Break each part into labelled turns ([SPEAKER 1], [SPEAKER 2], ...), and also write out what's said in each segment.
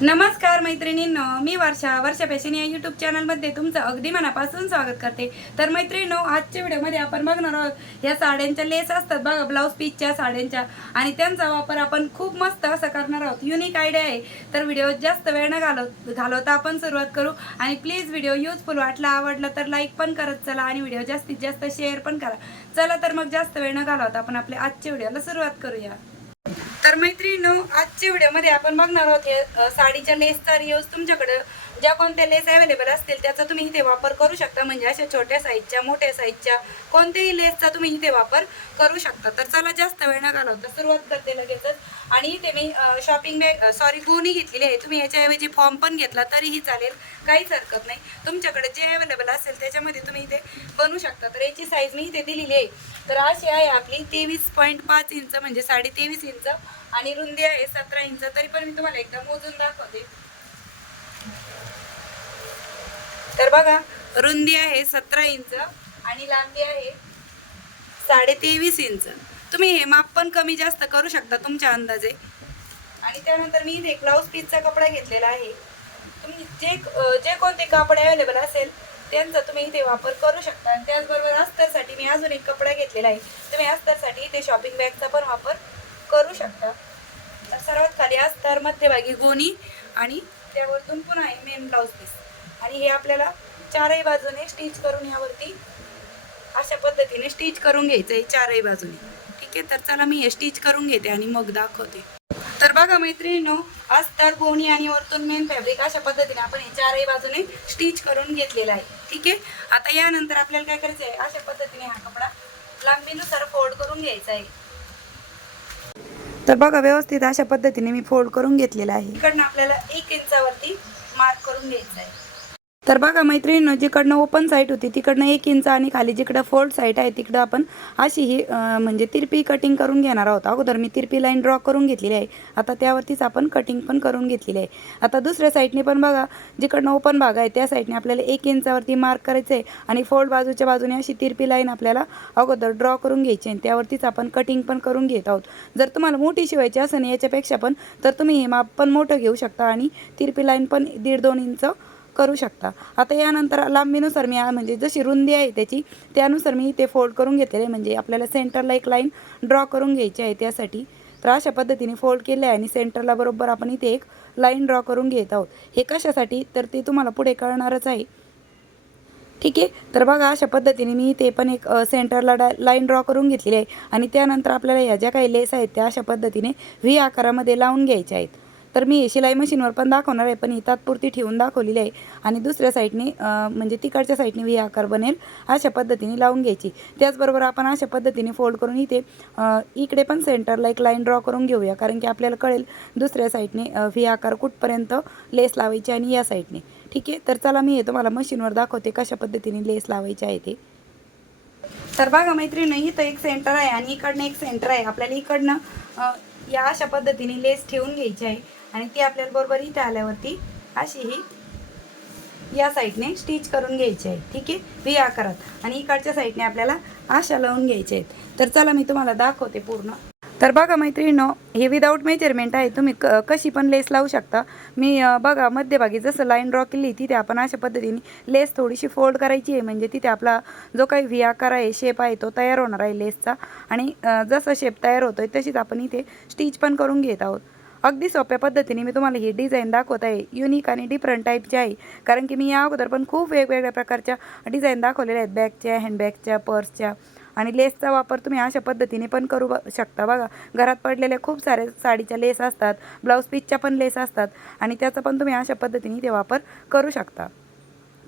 [SPEAKER 1] नमस्कार मैत्रिणींनो मी वर्षा. वर्षा फॅशन या युट्यूब चॅनलमध्ये तुमचं अगदी मनापासून स्वागत करते. तर मैत्रिणींनो आजच्या व्हिडिओमध्ये आपण बघणार आहोत या साड्यांच्या लेस असतात बघा ब्लाऊज पीसच्या साड्यांच्या. आणि त्यांचा वापर आपण खूप मस्त असं करणार आहोत. युनिक आयडिया आहे. तर व्हिडिओ जास्त वेळ न घालव घालवता आपण सुरुवात करू. आणि प्लीज व्हिडिओ युजफुल वाटला आवडला तर लाईक पण करत चला आणि व्हिडिओ जास्तीत जास्त शेअर पण करा. चला तर मग जास्त वेळ न घालवता आपण आपल्या आजच्या व्हिडिओला सुरुवात करूया. तर मैत्रिणी आजच्या व्हिडिओमध्ये आपण बघणार आहोत हे, साडीच्या लेसचा रियूज तुमच्याकडं. ज्या कोणत्या लेस अवेलेबल असतील त्याचा तुम्ही इथे वापर करू शकता. म्हणजे अशा छोट्या साईजच्या मोठ्या साईजच्या कोणत्याही लेसचा तुम्ही इथे वापर करू शकता. तर चला जास्त वेळ न घालवता सुरुवात करते लगेचच. आणि इथे मी शॉपिंग बॅग सॉरी गोणी घेतलेली आहे. तुम्ही याच्याऐवजी फॉर्म पण घेतला तरीही चालेल. काहीच हरकत नाही. तुमच्याकडे जे अवेलेबल असेल त्याच्यामध्ये तुम्ही इथे बनवू शकता. तर याची साईज मी इथे दिलेली आहे. तर अशी आहे आपली तेवीस पॉईंट पाच इंच म्हणजे साडे तेवीस इंच. आणि रुंदी आहे सतरा इंच तरी पण मी तुम्हाला एकदा मोजून दाखवते. तर बघा रुंदी आहे सतरा इंच आणि लांबी आहे साडे तेवीस इंच. तुम्ही हे माप पण कमी जास्त करू शकता तुमच्या अंदाजे. आणि त्यानंतर मी इथे ब्लाऊज पीसचा कपडा घेतलेला आहे. तुम्ही जे जे कोणते कापड अवेलेबल असेल त्यांचा तुम्ही इथे वापर करू शकता. आणि त्याचबरोबर अस्तरसाठी मी अजून एक कपडा घेतलेला आहे. तुम्ही अस्तरसाठी इथे शॉपिंग बॅगचा पण वापर करू शकता. तर सर्वात खाली अस्तर मध्यभागी गोणी आणि त्यावरतून पुन्हा आहे मेन ब्लाऊज पीस आणि हे आपल्याला चारही बाजूने स्टिच करून यावरती अशा पद्धतीने स्टिच करून घ्यायचं आहे चारही बाजूने. ठीक आहे? तर चला मी हे स्टिच करून घेते आणि मग दाखवते. तर बघा मैत्रिणीनो तर गोणी आणि वरतून मेन फॅब्रिक अशा पद्धतीने आपण हे चारही बाजूने स्टिच करून घेतलेला आहे. ठीक आहे? आता यानंतर आपल्याला काय करायचं आहे? अशा पद्धतीने हा कपडा लांबीनुसार फोल्ड करून घ्यायचा आहे. तर बघा व्यवस्थित अशा पद्धतीने मी फोल्ड करून घेतलेला आहे. इकडनं आपल्याला एक इंचावरती मार्क करून घ्यायचं आहे. तर बघा मैत्रिणीनं जिकडनं ओपन साईट होती तिकडनं एक इंच आणि खाली जिकडं फोल्ड साईट आहे तिकडं आपण अशी ही म्हणजे तिरपी कटिंग करून घेणार आहोत. अगोदर मी तिरपी लाईन ड्रॉ करून घेतलेली आहे. आता त्यावरतीच आपण कटिंग पण करून घेतलेली आहे. आता दुसऱ्या साईडने पण बघा जिकडनं ओपन भाग आहे त्या साईडने आपल्याला एक इंचावरती मार्क करायचं आहे आणि फोल्ड बाजूच्या बाजूने अशी तिरपी लाईन आपल्याला अगोदर ड्रॉ करून घ्यायची आहे त्यावरतीच आपण कटिंग पण करून घेत आहोत. जर तुम्हाला मोठी शिवायची असेल याच्यापेक्षा पण तर तुम्ही हे माप पण मोठं घेऊ शकता आणि तिरपी लाईन पण दीड दोन इंच करू शकता. आता यानंतर लांबीनुसार मी म्हणजे जशी रुंदी आहे त्याची त्यानुसार मी ते फोल्ड करून घेतलेले आहे. म्हणजे आपल्याला सेंटरला एक लाईन ड्रॉ करून घ्यायची आहे त्यासाठी. तर अशा पद्धतीने फोल्ड केले आहे आणि सेंटरला बरोबर आपण इथे एक लाईन ड्रॉ करून घेत आहोत. हे कशासाठी? तर ते तुम्हाला पुढे कळणारच आहे. ठीक आहे? तर बघा अशा पद्धतीने मी ते पण एक सेंटरला डा लाईन ड्रॉ करून घेतलेली आहे. आणि त्यानंतर आपल्याला ह्या ज्या काही लेस आहेत त्या अशा पद्धतीने व्ही आकारामध्ये लावून घ्यायच्या आहेत. तर मी शिलाई मशीनवर पण दाखवणार आहे पण ही तात्पुरती ठेवून दाखवलेली आहे. आणि दुसऱ्या साईडने म्हणजे तिकडच्या साईडने व्ही आकार बनेल अशा पद्धतीने लावून घ्यायची. त्याचबरोबर आपण अशा पद्धतीने फोल्ड करून इथे इकडे पण सेंटरला एक लाईन ड्रॉ करून घेऊया कारण की आपल्याला कळेल दुसऱ्या साईडने व्ही आकार कुठपर्यंत लेस लावायची आणि या साईडने. ठीक आहे? तर चला मी हे तुम्हाला मशीनवर दाखवते कशा पद्धतीने लेस लावायची आहे ते. तर बघा मैत्रिणी इथं एक सेंटर आहे आणि इकडनं एक सेंटर आहे. आपल्याला इकडनं या अशा पद्धतीने लेस ठेवून घ्यायची आहे. आणि ती आपल्याला बरोबर इथे आल्यावरती अशी ही या साईडने स्टिच करून घ्यायची आहे. ठीक आहे? व्ही आकारात आणि इकडच्या साईडने आपल्याला आशा लावून घ्यायचे आहेत. तर चला मी तुम्हाला दाखवते पूर्ण. तर बघा मैत्रिणीनो हे विदाऊट मेजरमेंट आहे. तुम्ही क कशी पण लेस लावू शकता. मी बघा मध्यभागी जसं लाईन ड्रॉ केली तिथे आपण अशा पद्धतीने लेस थोडीशी फोल्ड करायची आहे. म्हणजे तिथे आपला जो काही व्ही आकार आहे शेप आहे तो तयार होणार आहे लेसचा. आणि जसं शेप तयार होतो आहे तशीच आपण इथे स्टिच पण करून घेत आहोत. अगदी सोप्या पद्धतीने मी तुम्हाला ही डिझाईन दाखवत आहे. युनिक आणि डिफरंट टाईपची आहे. कारण की मी या अगोदर पण खूप वेगवेगळ्या प्रकारच्या डिझाईन दाखवलेल्या आहेत. बॅगच्या हँडबॅगच्या पर्सच्या आणि लेसचा वापर तुम्ही अशा पद्धतीने पण करू शकता बघा. घरात पडलेल्या खूप साऱ्या साडीच्या लेस असतात. ब्लाऊज पीसच्या पण लेस असतात. आणि त्याचा पण तुम्ही अशा पद्धतीने ते वापर करू शकता.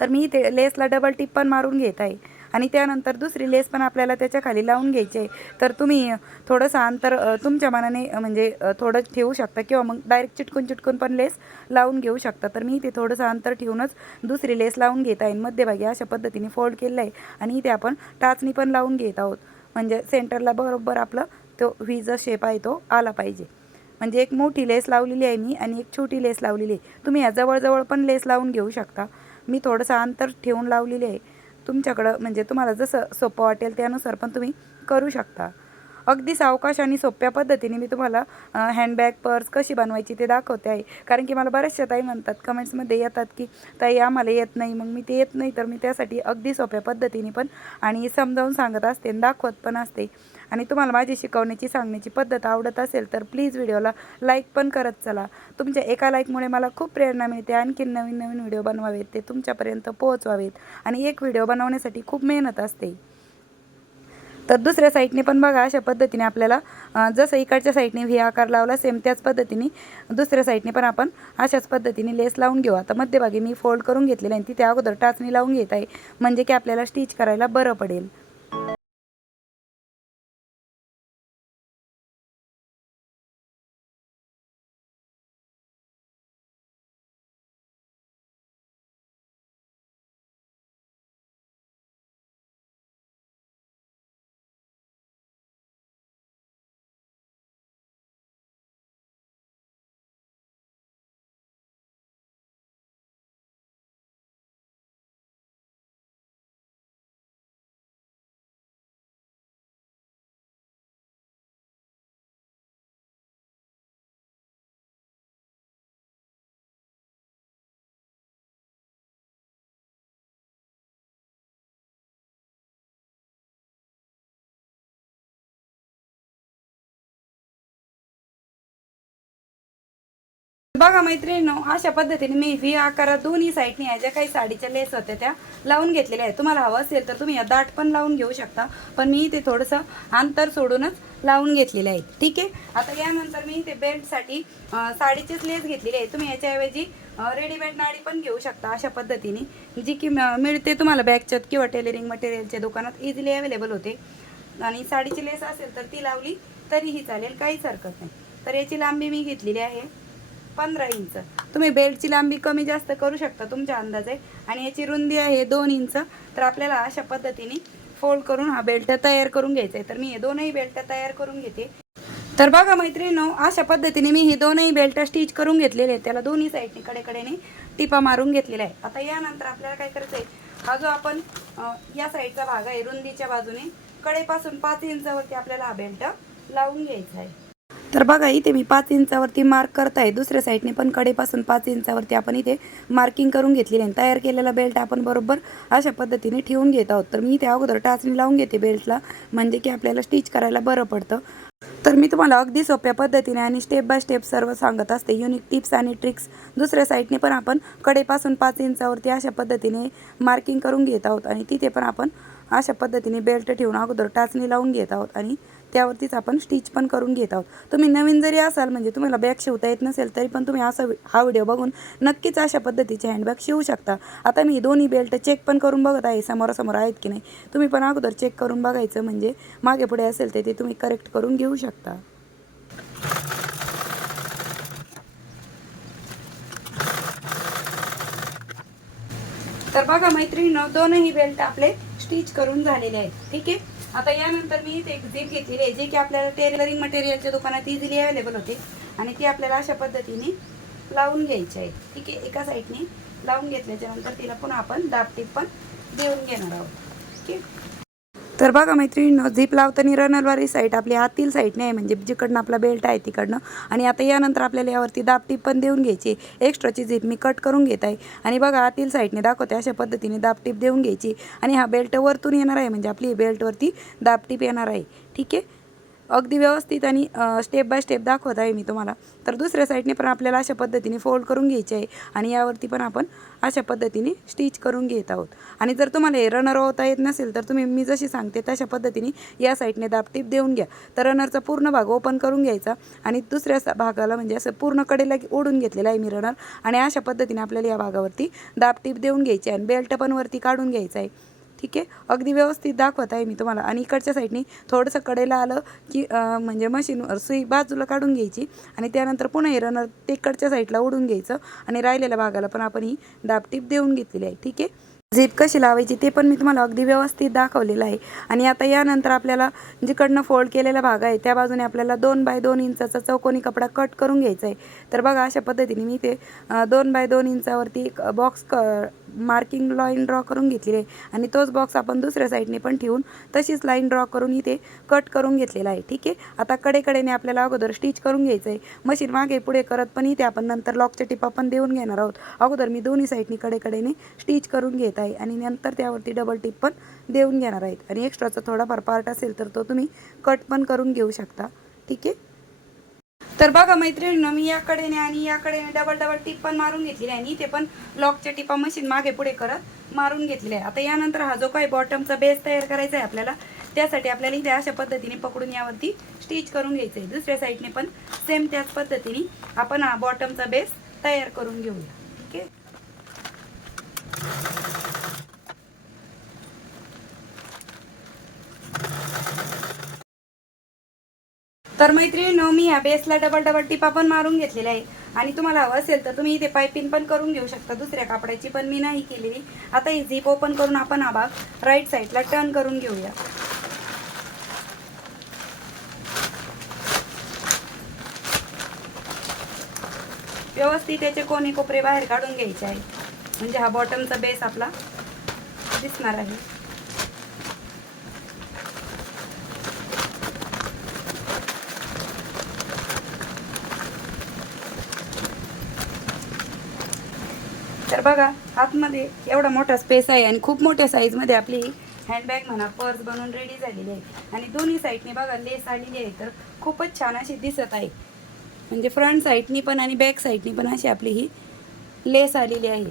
[SPEAKER 1] तर मी इथे लेसला डबल टिप पण मारून घेत आहे. आणि त्यानंतर दुसरी लेस पण आपल्याला त्याच्याखाली लावून घ्यायची आहे. तर तुम्ही थोडंसं अंतर तुमच्या मनाने म्हणजे थोडं ठेवू शकता किंवा मग डायरेक्ट चिटकून चिटकून पण लेस लावून घेऊ शकता. तर मी इथे थोडंसं अंतर ठेवूनच दुसरी लेस लावून घेत आहे. मध्यभागी अशा पद्धतीने फोल्ड केलेलं आहे. आणि इथे आपण टाचणी पण लावून घेत आहोत. म्हणजे सेंटरला बरोबर आपलं तो व्ही शेप आहे तो आला पाहिजे. म्हणजे एक मोठी लेस लावलेली आहे मी आणि एक छोटी लेस लावलेली आहे. तुम्ही या जवळजवळ पण लेस लावून घेऊ शकता. मी थोडंसं अंतर ठेवून लावलेली आहे. तुमच्याकडं म्हणजे तुम्हाला जसं सोपं वाटेल त्यानुसार पण तुम्ही करू शकता. अगदी सावकाश आणि सोप्या पद्धतीने मी तुम्हाला हँडबॅग पर्स कशी बनवायची ते दाखवते आहे कारण की मला बऱ्याचशा ताई म्हणतात कमेंट्समध्ये येतात की ताई आम्हाला येत नाही. मग मी ते येत नाही तर मी त्यासाठी अगदी सोप्या पद्धतीने पण आणि समजावून सांगत असते आणि दाखवत पण असते. आणि तुम्हाला माझी शिकवण्याची सांगण्याची पद्धत आवडत असेल तर प्लीज व्हिडिओला लाईक पण करत चला. तुमच्या एका लाईकमुळे मला खूप प्रेरणा मिळते. आणखीन नवीन नवीन व्हिडिओ बनवावेत. ते तुमच्यापर्यंत पोहोचवावेत. आणि एक व्हिडिओ बनवण्यासाठी खूप मेहनत असते. तर दुसऱ्या साईडने पण बघा अशा पद्धतीने आपल्याला जसं इकडच्या साईडने व्ही आकार लावला सेम त्याच पद्धतीने दुसऱ्या साईडने पण आपण अशाच पद्धतीने लेस लावून घेऊ. आता मध्यभागी मी फोल्ड करून घेतलेलं आहे आणि तिथे अगोदर टाचणी लावून घेत आहे. म्हणजे की आपल्याला स्टिच करायला बरं पडेल. बघा मैत्रिणींनो अशा पद्धतीने मी व्ही आकारात दोन्ही साईडने या ज्या काही साडीच्या लेस होत्या त्या लावून घेतलेल्या आहेत. तुम्हाला हवं असेल तर तुम्ही या दाट पण लावून घेऊ शकता पण मी इथे थोडंसं अंतर सोडूनच लावून घेतलेले आहेत. ठीक आहे? आता यानंतर मी इथे बेल्टसाठी साडीचीच साडीचेच लेस घेतलेली आहे तुम्ही याच्याऐवजी रेडीमेड नाडी पण घेऊ शकता अशा पद्धतीने जी की म- मिळते तुम्हाला बॅगच्यात किंवा टेलरिंग मटेरियलच्या दुकानात इझिली अवेलेबल होते. आणि साडीची लेस असेल तर ती लावली तरीही चालेल काहीच हरकत नाही. तर याची लांबी मी घेतलेली आहे. पंधरा इंच. तुम्ही बेल्टची लांबी कमी जास्त करू शकता तुमच्या अंदाजे. आणि याची रुंदी आहे दोन इंच. तर आपल्याला अशा पद्धतीने फोल्ड करून हा बेल्ट तयार करून घ्यायचा आहे. तर मी हे दोनही बेल्ट तयार करून घेते. तर बघा मैत्रिणीनो अशा पद्धतीने मी हे दोनही बेल्ट स्टिच करून घेतलेले आहेत. त्याला दोन्ही साईडने कडेकडेने टिपा मारून घेतलेला आहे आता यानंतर आपल्याला काय करायचं आहे हा जो आपण या साईडचा भाग आहे रुंदीच्या बाजूने कडेपासून पाच इंचावरती आपल्याला हा बेल्ट लावून घ्यायचा आहे. तर बघा इथे मी पाच इंचावरती मार्क करत आहे दुसऱ्या साईडने पण कडेपासून पाच इंचावरती आपण इथे मार्किंग करून घेतलेली आहे. तयार केलेला बेल्ट आपण बरोबर अशा पद्धतीने ठेवून घेत आहोत. तर मी इथे अगोदर टाचणी लावून घेते बेल्टला म्हणजे की आपल्याला स्टिच करायला बरं पडतं. तर मी तुम्हाला अगदी सोप्या पद्धतीने आणि स्टेप बाय स्टेप सर्व सांगत असते. युनिक टिप्स आणि ट्रिक्स दुसऱ्या साईडने पण आपण कडेपासून पाच इंचावरती अशा पद्धतीने मार्किंग करून घेत आहोत. आणि तिथे पण आपण अशा पद्धतीने बेल्ट ठेवून अगोदर टाचणी लावून घेत आहोत. आणि त्यावरतीच आपण स्टिच पण करून घेत आहोत. तुम्ही नवीन जरी असाल म्हणजे तुम्हाला बॅग शिवता येत नसेल तरी पण तुम्ही असा हा व्हिडिओ बघून नक्कीच अशा पद्धतीचे हँडबॅग शिवू शकता. आता मी दोन्ही बेल्ट चेक पण करून बघत आहे समोरासमोर आहेत की नाही. तुम्ही पण अगोदर चेक करून बघायचं म्हणजे मागे पुढे असेल ते ते तुम्ही करेक्ट करून घेऊ शकता. तर बघा मैत्रिणी दोनही बेल्ट आपले स्टिच करून झालेले आहेत. ठीक आहे? आता यानंतर मी इथे एक झीप घेतलेली आहे जे की आपल्याला टेलरिंग मटेरियलच्या दुकानात इझिली अवेलेबल होते. आणि ती आपल्याला अशा पद्धतीने लावून घ्यायची आहे. ठीक आहे एका साईडने लावून घेतल्याच्यानंतर तिला पुन्हा आपण दाबटीप पण देऊन घेणार आहोत. ठीक आहे? तर बघा मैत्रिणीनं झीप लावताना रनलवारी साईड आपली आतील साईडने आहे म्हणजे जिकडनं आपला बेल्ट आहे तिकडनं. आणि आता यानंतर आपल्याला यावरती दाबटीप पण देऊन घ्यायची एक्स्ट्राची झिप मी कट करून घेत आहे. आणि बघा आतील साईडने दाखवते अशा पद्धतीने दाबटीप देऊन घ्यायची. आणि हा बेल्ट वरतून येणार आहे म्हणजे आपली बेल्टवरती दापटीप येणार आहे. ठीक आहे? अगदी व्यवस्थित आणि स्टेप बाय स्टेप दाखवत आहे मी तुम्हाला. तर दुसऱ्या साईडने पण आपल्याला अशा पद्धतीने फोल्ड करून घ्यायचे आहे आणि यावरती पण आपण अशा पद्धतीने स्टिच करून घेत आहोत. आणि जर तुम्हाला हे रनर होता येत नसेल तर तुम्ही मी जशी सांगते तशा पद्धतीने या साईडने दाबटीप देऊन घ्या. तर रनरचा पूर्ण भाग ओपन करून घ्यायचा आणि दुसऱ्या भागाला म्हणजे असं पूर्ण कडेला की ओढून घेतलेला आहे मी रनर आणि अशा पद्धतीने आपल्याला या भागावरती दाबटीप देऊन घ्यायची आहे आणि बेल्ट पण वरती काढून घ्यायचा आहे. ठीक आहे? अगदी व्यवस्थित दाखवत आहे मी तुम्हाला. आणि इकडच्या साईडने थोडंसं कडेला आलं की म्हणजे मशीनवर सुई बाजूला काढून घ्यायची आणि त्यानंतर पुन्हा हे रनर तिकडच्या साईडला ओढून घ्यायचं आणि राहिलेल्या भागाला पण आपण ही दाबटीप देऊन घेतलेली आहे. ठीक आहे? झीप कशी लावायची ते पण मी तुम्हाला अगदी व्यवस्थित दाखवलेलं आहे. आणि आता यानंतर आपल्याला जिकडनं फोल्ड केलेला भाग आहे त्या बाजूने आपल्याला दोन बाय दोन इंचाचा चौकोनी कपडा कट करून घ्यायचा आहे. तर बघा अशा पद्धतीने मी ते दोन बाय दोन इंचावरती एक बॉक्स क मार्किंग लाईन ड्रॉ करून घेतलेली आहे. आणि तोच बॉक्स आपण दुसऱ्या साईडने पण ठेवून तशीच लाईन ड्रॉ करून इथे कट करून घेतलेला आहे. ठीक आहे? आता कडेकडेने आपल्याला अगोदर स्टिच करून घ्यायचं आहे. मशीन मागे पुढे करत पण इथे आपण नंतर लॉकच्या टिपा पण देऊन घेणार आहोत. अगोदर मी दोन्ही साईडनी कडेकडेने स्टिच करून घेत आहे. आणि नंतर त्यावरती डबल टिप पण देऊन घेणार आहेत. आणि एक्स्ट्राचा थोडाफार पार्ट असेल तर तो तुम्ही कट पण करून घेऊ शकता. ठीक आहे? तर बघा मैत्रिणीनं मी याकडेने आणि याकडेने डबल डबल टिप पण मारून घेतलेली आहे आणि इथे पण लॉकच्या टिपा मशीन मागे पुढे करत मारून घेतलेले आहे. आता यानंतर हा जो काही बॉटमचा बेस तयार करायचा आहे आपल्याला त्यासाठी आपल्याला इथे अशा पद्धतीने पकडून यावरती स्टिच करून घ्यायचं आहे. दुसऱ्या साईडने पण सेम त्याच पद्धतीने आपण हा बॉटमचा बेस तयार करून घेऊया. ठीक आहे तर मैत्रिणींनो मी या बेसला डबल डबल टिपा पण मारून घेतलेल्या आहे. आणि तुम्हाला हवं असेल तर तुम्ही इथे पायपिंग पण करून घेऊ शकता. दुसऱ्या कापडाची पण मी नाही केलेली. आता ही झीप ओपन करून आपण हा भाग राईट साईडला टर्न करून घेऊया. व्यवस्थित त्याचे कोणी कोपरे बाहेर काढून घ्यायचे आहे. म्हणजे हा बॉटमचा बेस आपला दिसणार आहे. तर बघा आतमध्ये एवढा मोठा स्पेस आहे आणि खूप मोठ्या साईजमध्ये आपली हँडबॅग म्हणा पर्स बनवून रेडी झालेली आहे. आणि दोन्ही साईडने बघा लेस आलेली आहे. तर खूपच छान अशी दिसत आहे. म्हणजे फ्रंट साईडनी पण आणि बॅक साईडनी पण अशी आपली ही लेस आलेली आहे.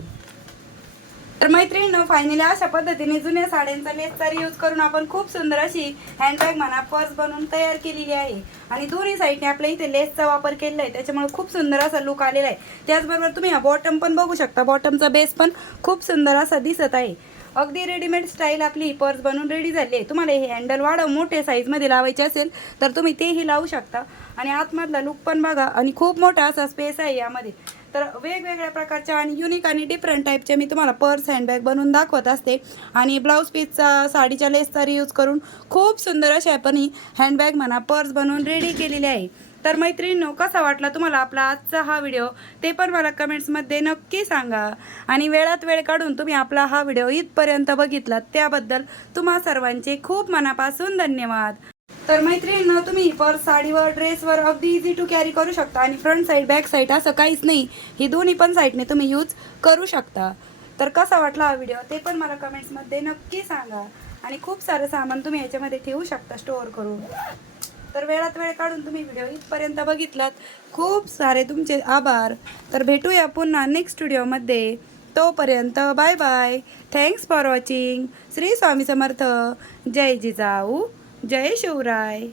[SPEAKER 1] तर मैत्रिणी फायनली अशा पद्धतीने जुन्या साड्यांचा लेसचा यूज करून आपण खूप सुंदर अशी हँडबॅग म्हणा पर्स बनवून तयार केलेली आहे. आणि दोन्ही साईडने आपल्या इथे लेसचा वापर केलेला आहे. त्याच्यामुळे खूप सुंदर असा लुक आलेला आहे. त्याचबरोबर तुम्ही हा बॉटम पण बघू शकता. बॉटमचा बेस पण खूप सुंदर असा दिसत आहे. अगदी रेडीमेड स्टाईल आपली पर्स बनवून रेडी झाली आहे. तुम्हाला हे हँडल वाढव मोठे साईजमध्ये लावायचे असेल तर तुम्ही तेही लावू शकता. आणि आतमधला लुक पण बघा आणि खूप मोठा असा स्पेस आहे यामध्ये. तर वेगवेगळ्या प्रकारच्या आणि युनिक आणि डिफरंट टाईपच्या मी तुम्हाला पर्स हँडबॅग बनवून दाखवत असते. आणि ब्लाऊज पीसचा साडीच्या लेसचा यूज करून खूप सुंदर अशी आपण ही हँडबॅग म्हणा पर्स बनवून रेडी केलेली आहे. तर मैत्रिणींनो कसा वाटला तुम्हाला आपला आजचा हा व्हिडिओ? ते पण मला कमेंट्समध्ये नक्की सांगा. आणि वेळात वेळ काढून तुम्ही आपला हा व्हिडिओ इथपर्यंत बघितलात त्याबद्दल तुम्हा सर्वांचे खूप मनापासून धन्यवाद. तर मैत्रिणींना तुम्ही पर्स साडीवर ड्रेसवर अगदी इझी टू कॅरी करू शकता आणि फ्रंट साईड बॅक साईड असं काहीच नाही. ही दोन्ही पण साईडने तुम्ही यूज करू शकता. तर कसा वाटला हा व्हिडिओ? ते पण मला कमेंट्समध्ये नक्की सांगा. आणि खूप सारं सामान तुम्ही याच्यामध्ये ठेवू शकता स्टोअर करून. तर वेळात वेळ काढून तुम्ही व्हिडिओ इथपर्यंत बघितलात. खूप सारे तुमचे आभार. तर भेटूया पुन्हा नेक्स्ट व्हिडिओमध्ये तोपर्यंत bye bye thanks for watching Shri Swami Samarth. जय जिजाऊ. जय शिवराय.